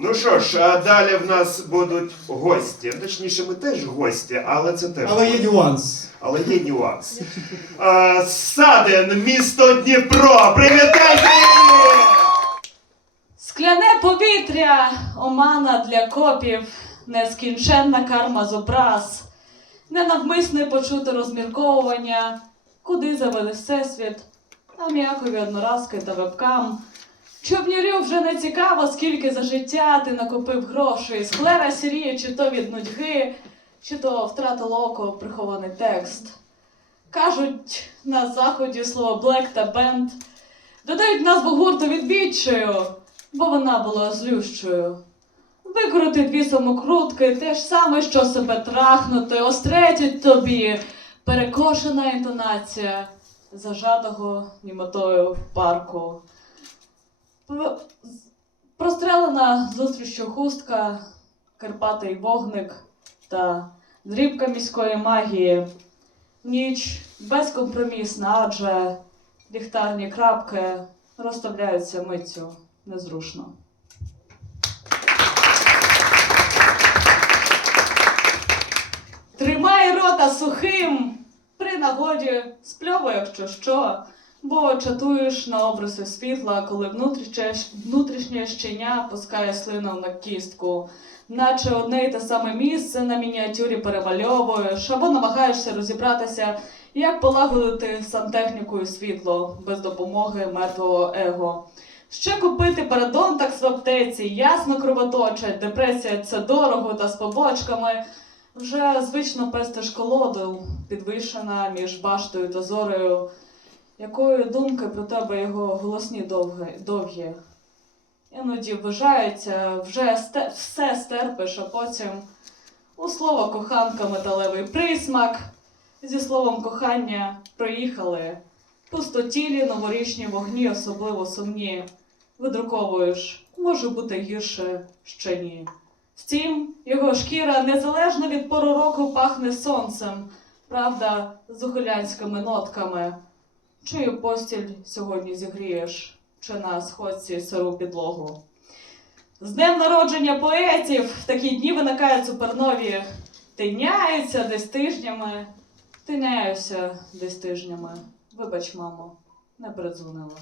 Ну що ж, а далі в нас будуть гості. Точніше, ми теж гості, але це теж. Але є гості. нюанс. Але є нюанс. А, Садин, місто Дніпро! Привітайте! Скляне повітря, омана для копів, нескінченна карма з образ, ненавмисне почути розмірковування, куди завели всесвіт, а м'якові одноразки та вебкам. Човнярю вже не цікаво, скільки за життя ти накопив грошей, склера сіріє, чи то від нудьги, чи то втратило око прихований текст. Кажуть на заході слово блек та бенд, додають назву гурту відбіччою, бо вона була злющою. Викрути дві самокрутки, те ж саме, що себе трахнути, остретять тобі. Перекошена інтонація зажатого німотою в парку. Прострелена зустрічю хустка, Карпатий вогник та дрібка міської магії. Ніч безкомпромісна, адже ліхтарні крапки розставляються миттю незрушно. Тримай рота сухим, при нагоді спльовуй, якщо що, бо чатуєш на обриси світла, коли внутрішнє, щеня пускає слину на кістку, наче одне й те саме місце на мініатюрі перемальовуєш, або намагаєшся розібратися, як полагодити сантехніку і світло без допомоги мертвого его. Ще купити парадонтакс в аптеці, ясно кровоточать, депресія це дорого та з побочками. Вже звично пестиш колоду, підвишена між баштою та зорею. Якої думки про тебе його голосні довгі, довгі? Іноді вважається, вже сте, все стерпиш, а потім у слово коханка металевий присмак. Зі словом кохання проїхали. Пустотілі новорічні вогні, особливо сумні. Видруковуєш, може бути гірше ще ні. Втім, його шкіра незалежно від пору року пахне сонцем, правда, з ухилянськими нотками. Чию постіль сьогодні зігрієш, чи на сходці сиру підлогу. З днем народження поетів в такі дні виникають супернові. Тиняються десь тижнями, тиняюся десь тижнями. Вибач, мамо, не передзвонила.